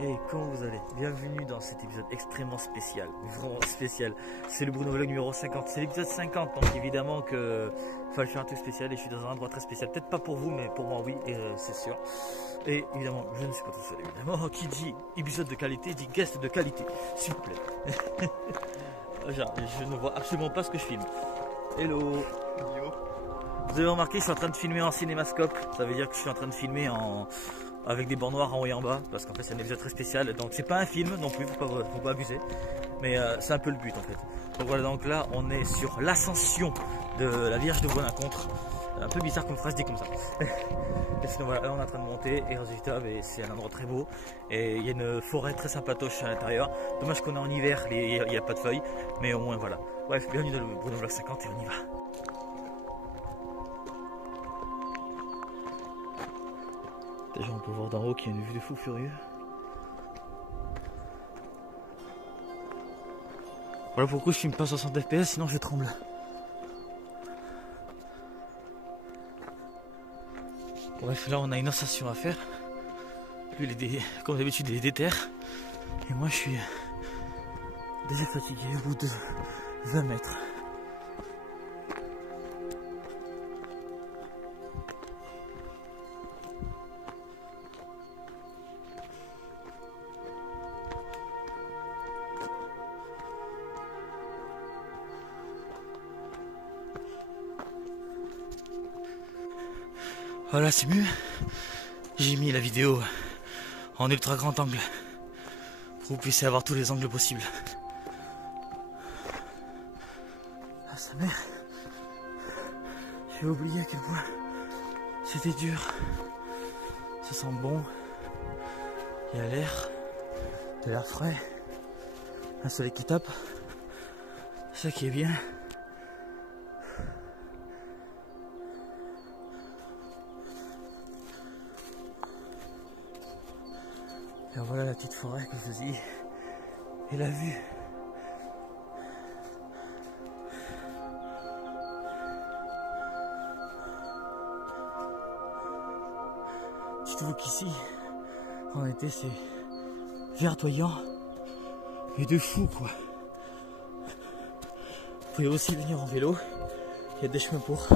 Et comment vous allez? Bienvenue dans cet épisode extrêmement spécial, vraiment spécial. C'est le Bruno Vlog numéro 50, c'est l'épisode 50, donc évidemment que fallait faire un truc spécial et je suis dans un endroit très spécial. Peut-être pas pour vous, mais pour moi oui, c'est sûr. Et évidemment, je ne suis pas tout seul, évidemment. Qui dit épisode de qualité dit guest de qualité, s'il vous plaît. Je ne vois absolument pas ce que je filme. Hello. Yo. Vous avez remarqué, je suis en train de filmer en cinémascope. Ça veut dire que je suis en train de filmer avec des bords noirs en haut et en bas, parce qu'en fait c'est un épisode très spécial, donc c'est pas un film non plus, faut pas abuser, mais c'est un peu le but en fait. Donc voilà, donc là on est sur l'ascension de la Vierge de Bonacontre, un peu bizarre comme phrase dit comme ça. Et sinon voilà, là on est en train de monter et résultat c'est un endroit très beau et il y a une forêt très sympatoche à l'intérieur. Dommage qu'on est en hiver, il n'y a pas de feuilles, mais au moins voilà. Bref, bienvenue dans le Bruno Vlog 50 et on y va. Déjà on peut voir d'en haut qu'il y a une vue de fou furieux. Voilà pourquoi je filme pas 60 fps, sinon je tremble. Bref, là on a une ascension à faire. Lui comme d'habitude il est déter. Et moi je suis déjà fatigué au bout de 20 mètres. Voilà, c'est mieux. J'ai mis la vidéo en ultra grand angle pour que vous puissiez avoir tous les angles possibles. Ah, sa mère. J'ai oublié à quel point c'était dur. Ça sent bon. Il y a l'air, de l'air frais, un soleil qui tape. Ça qui est bien. Et voilà la petite forêt que je vous dis. Et la vue. Dites-vous qu'ici, en été, c'est verdoyant et de fou quoi. Vous pouvez aussi venir en vélo. Il y a des chemins pour.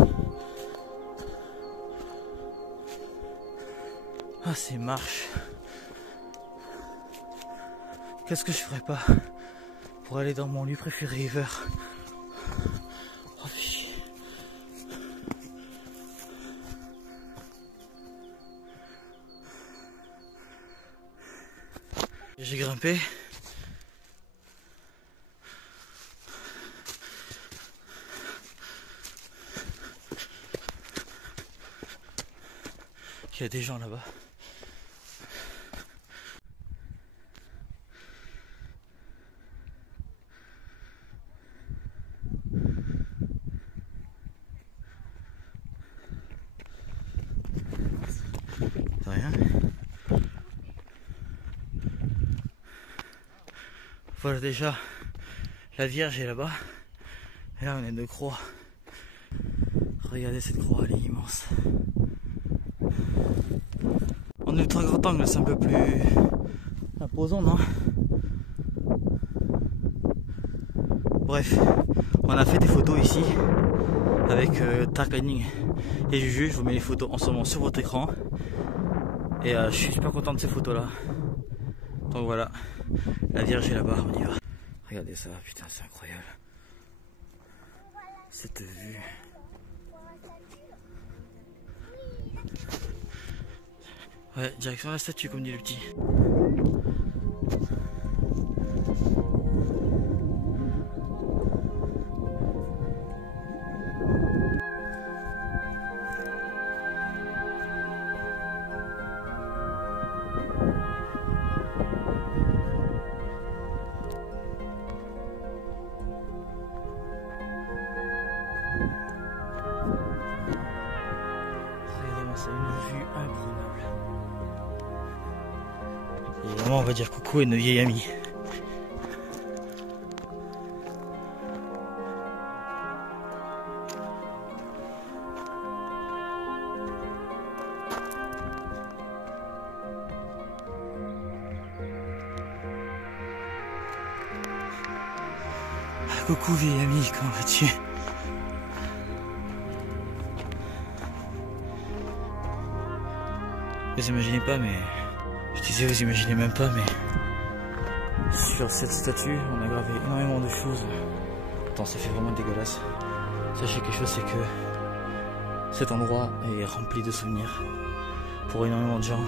Ah, ces marches. Qu'est-ce que je ferais pas pour aller dans mon lieu préféré hiver? Oh, j'ai grimpé. Il y a des gens là-bas. Rien. Voilà déjà la Vierge est là-bas. Et là on a une croix. Regardez cette croix, elle est immense. En ultra grand angle c'est un peu plus imposant, non? Bref, on a fait des photos ici avec Dark Lightning et Juju. Je vous mets les photos en ce moment sur votre écran. Et je suis super content de ces photos là. Donc voilà, la Vierge est là-bas, on y va. Regardez ça, putain c'est incroyable. Cette vue. Ouais, direction la statue comme dit le petit. C'est une vue imprenable. Évidemment, on va dire coucou à nos vieilles amies. Coucou vieille amie, comment vas-tu? Vous imaginez pas, mais... Je disais vous imaginez même pas, mais... Sur cette statue, on a gravé énormément de choses. Attends, ça fait vraiment dégueulasse. Sachez quelque chose, c'est que... Cet endroit est rempli de souvenirs. Pour énormément de gens.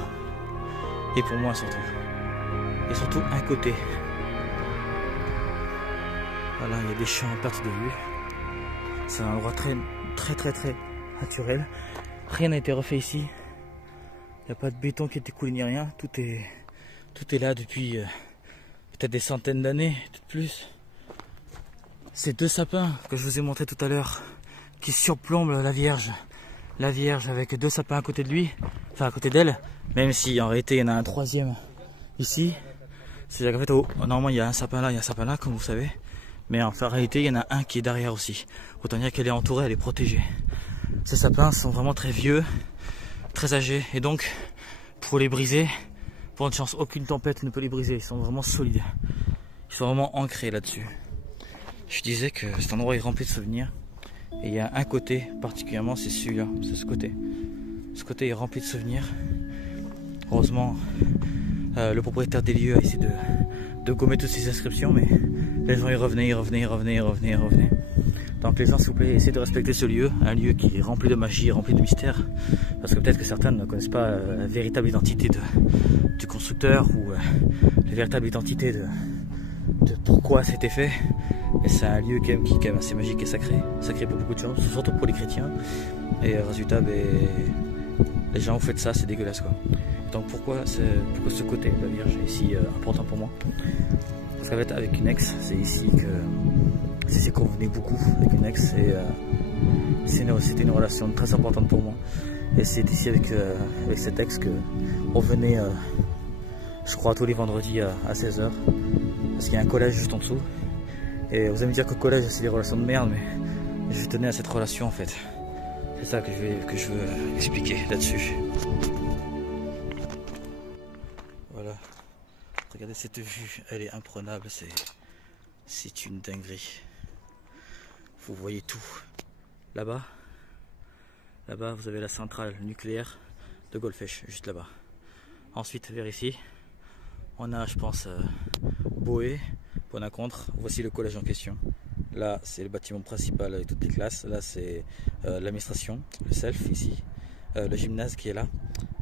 Et pour moi surtout. Et surtout un côté. Voilà, il y a des champs à perte de vue. C'est un endroit très naturel. Rien n'a été refait ici. Il n'y a pas de béton qui a été coulé ni rien. Tout est là depuis peut-être des centaines d'années, peut-être plus. Ces deux sapins que je vous ai montré tout à l'heure, qui surplombent la Vierge. La Vierge avec deux sapins à côté de lui, enfin à côté d'elle. Même si en réalité il y en a un troisième ici. C'est-à-dire qu'en fait, normalement il y a un sapin là, il y a un sapin là, comme vous savez. Mais en réalité, il y en a un qui est derrière aussi. Autant dire qu'elle est entourée, elle est protégée. Ces sapins sont vraiment très vieux, très âgés. Et donc, pour les briser, pour une chance, aucune tempête ne peut les briser. Ils sont vraiment solides. Ils sont vraiment ancrés là-dessus. Je disais que cet endroit est rempli de souvenirs. Et il y a un côté particulièrement, c'est celui-là. C'est ce côté. Ce côté est rempli de souvenirs. Heureusement, le propriétaire des lieux a essayé de gommer toutes ces inscriptions, mais les gens y revenaient. Donc les gens, s'il vous plaît, essayez de respecter ce lieu, un lieu qui est rempli de magie, rempli de mystère, parce que peut-être que certains ne connaissent pas la véritable identité du constructeur ou la véritable identité de pourquoi c'était fait. Et c'est un lieu qui est quand même assez magique et sacré pour beaucoup de gens, surtout pour les chrétiens. Et résultat, les gens ont fait de ça, c'est dégueulasse quoi. Donc pourquoi ce côté de la Vierge est si important pour moi? Parce qu'en fait avec une ex, c'est ici qu'on venait beaucoup avec une ex et c'était une relation très importante pour moi. Et c'est ici avec cette ex que on venait, je crois tous les vendredis à 16 h, parce qu'il y a un collège juste en dessous. Et vous allez me dire que le collège c'est des relations de merde, mais je tenais à cette relation en fait. C'est ça que je veux expliquer là-dessus. Voilà, regardez cette vue, elle est imprenable, c'est une dinguerie. Vous voyez tout. Là-bas, vous avez la centrale nucléaire de Golfech, juste là-bas. Ensuite, vers ici, on a, je pense, Boé, Bonacontre. Voici le collège en question. Là, c'est le bâtiment principal avec toutes les classes. Là, c'est l'administration, le self ici, le gymnase qui est là,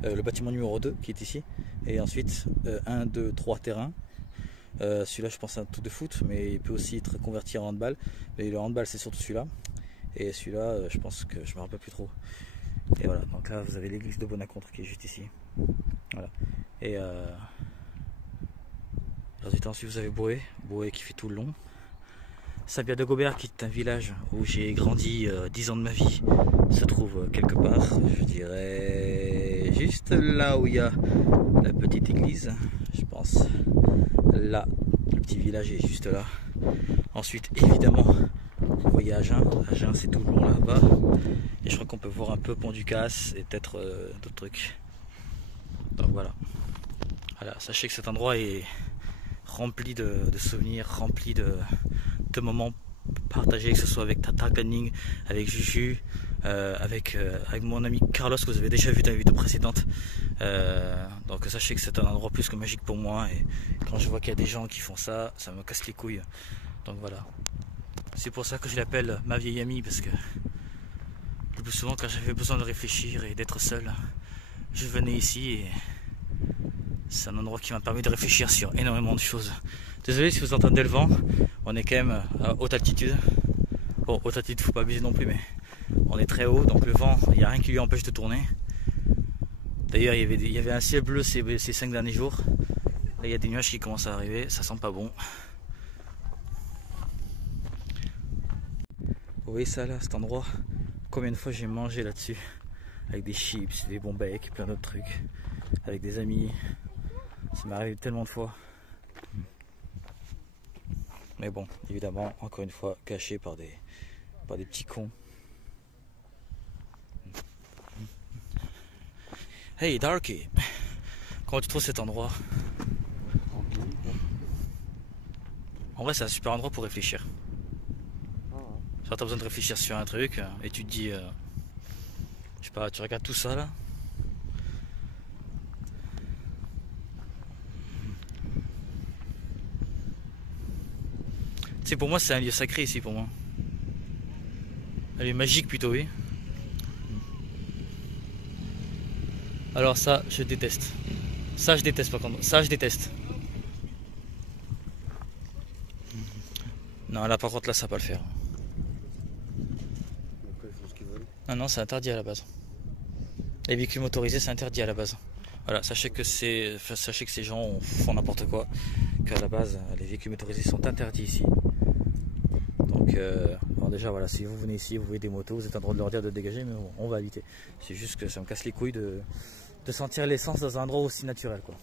le bâtiment numéro 2 qui est ici. Et ensuite, 1, 2, 3 terrains. Celui-là, je pense, c'est un truc de foot, mais il peut aussi être converti en handball. Mais le handball, c'est surtout celui-là. Et celui-là, je pense que je me rappelle plus trop. Et voilà, donc là, vous avez l'église de Bonacontre qui est juste ici. Voilà. Et ensuite, vous avez Boé qui fait tout le long. Saint-Pierre-de-Gobert, qui est un village où j'ai grandi 10 ans de ma vie, se trouve quelque part, je dirais juste là où il y a la petite église, je pense. Là, le petit village est juste là. Ensuite, évidemment, vous voyez Agen. Agen, c'est tout le long là-bas. Et je crois qu'on peut voir un peu Pont du Casse et peut-être d'autres trucs. Donc voilà. Voilà, sachez que cet endroit est rempli de souvenirs, rempli de moments partagés, que ce soit avec Tata Canning, avec Juju, avec mon ami Carlos que vous avez déjà vu dans la vidéo précédente. Donc sachez que c'est un endroit plus que magique pour moi, et quand je vois qu'il y a des gens qui font ça, ça me casse les couilles. Donc voilà, c'est pour ça que je l'appelle ma vieille amie, parce que le plus souvent quand j'avais besoin de réfléchir et d'être seul, je venais ici et c'est un endroit qui m'a permis de réfléchir sur énormément de choses. Désolé si vous entendez le vent, on est quand même à haute altitude. Bon, haute altitude, faut pas abuser non plus, mais on est très haut, donc le vent, il n'y a rien qui lui empêche de tourner. D'ailleurs, il y avait un ciel bleu ces 5 derniers jours. Là, il y a des nuages qui commencent à arriver, ça sent pas bon. Vous voyez ça là, cet endroit, combien de fois j'ai mangé là-dessus, avec des chips, des bons becs, plein d'autres trucs, avec des amis. Ça m'est arrivé tellement de fois. Mais bon, évidemment, encore une fois, caché par des petits cons. Hey Darky, comment tu trouves cet endroit? En vrai, c'est un super endroit pour réfléchir. Quand tu as besoin de réfléchir sur un truc et tu te dis, je sais pas, tu regardes tout ça là. Tu sais, pour moi, c'est un lieu sacré ici pour moi. Un lieu magique plutôt, oui. Alors ça, je déteste. Ça, je déteste par contre. Ça, je déteste. Non, là par contre, là, ça va pas le faire. Non, non, c'est interdit à la base. Les véhicules motorisés, c'est interdit à la base. Voilà, sachez que ces gens font n'importe quoi. Qu'à la base, les véhicules motorisés sont interdits ici. Donc, bon, déjà, voilà, si vous venez ici, vous voyez des motos, vous êtes en droit de leur dire de dégager, mais bon, on va éviter. C'est juste que ça me casse les couilles de sentir l'essence dans un endroit aussi naturel, quoi.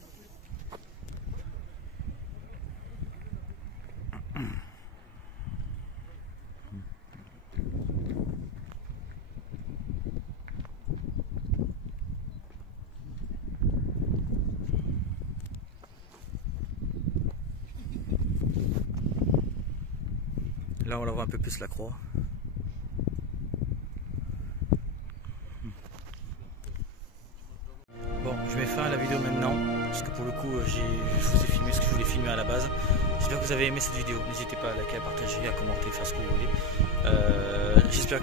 Là, on la voit un peu plus la croix. Bon, je vais faire la vidéo maintenant, parce que pour le coup, je vous ai filmé ce que je voulais filmer à la base. J'espère que vous avez aimé cette vidéo. N'hésitez pas à liker, à partager, à commenter, faire ce que vous voulez. J'espère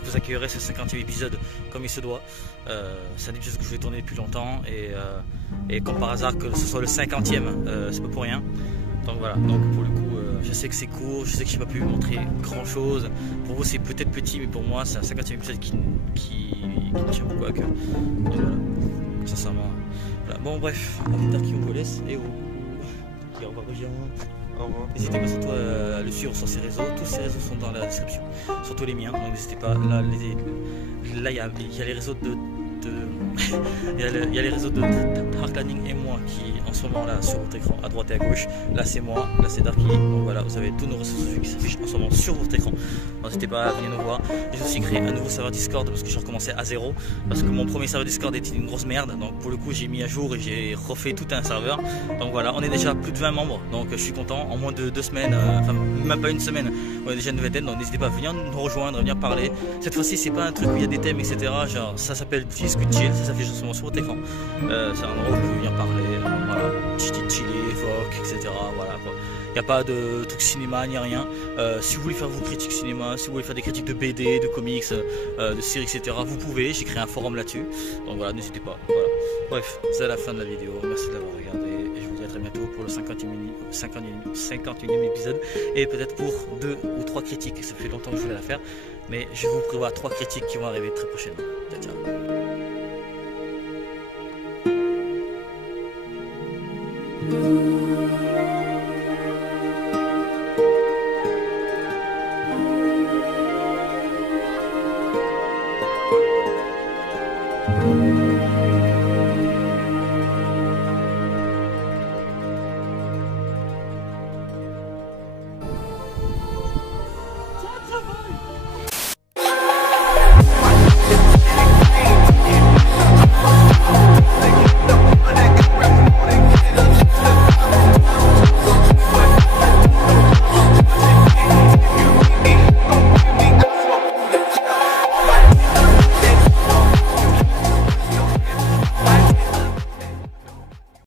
que vous accueillerez ce 50e épisode comme il se doit. C'est un épisode que je voulais tourner depuis longtemps et comme par hasard que ce soit le 50e, c'est pas pour rien. Donc voilà, donc pour le coup, je sais que c'est court, je sais que j'ai pas pu vous montrer grand chose. Pour vous, c'est peut-être petit, mais pour moi, c'est un 50e épisode qui me tient beaucoup à cœur. Donc voilà, sincèrement. Voilà. Bon, bref, à plus tard qui vous laisse et au revoir, Roger. Au revoir. N'hésitez pas surtout à le suivre sur ses réseaux. Tous ses réseaux sont dans la description, surtout les miens. Donc n'hésitez pas. Là, il y a les réseaux il y a les réseaux de Dark Landing et moi qui en ce moment là sur votre écran à droite et à gauche. Là c'est moi, là c'est Darky. Donc voilà, vous avez tous nos réseaux sociaux qui s'affichent en ce moment sur votre écran. N'hésitez pas à venir nous voir. J'ai aussi créé un nouveau serveur Discord parce que j'ai recommencé à zéro. Parce que mon premier serveur Discord était une grosse merde. Donc pour le coup j'ai mis à jour et j'ai refait tout un serveur. Donc voilà, on est déjà plus de 20 membres. Donc je suis content. En moins de 2 semaines, enfin même pas une semaine, on est déjà une vingtaine. Donc n'hésitez pas à venir nous rejoindre, à venir parler. Cette fois-ci c'est pas un truc où il y a des thèmes, etc. Genre ça s'appelle Disque Chill, ça s'affiche en ce moment sur votre écran. C'est un endroit où vous pouvez venir parler, voilà, chiller, évoque, etc. Voilà quoi. Il n'y a pas de truc cinéma ni rien. Si vous voulez faire vos critiques cinéma, si vous voulez faire des critiques de BD, de comics, de séries, etc. Vous pouvez, j'ai créé un forum là-dessus. Donc voilà, n'hésitez pas. Voilà. Bref, c'est la fin de la vidéo. Merci de l'avoir regardé et je vous dis à très bientôt pour le 51e épisode. Et peut-être pour 2 ou 3 critiques. Ça fait longtemps que je voulais la faire. Mais je vous prévois 3 critiques qui vont arriver très prochainement. Ciao, ciao. Thank you.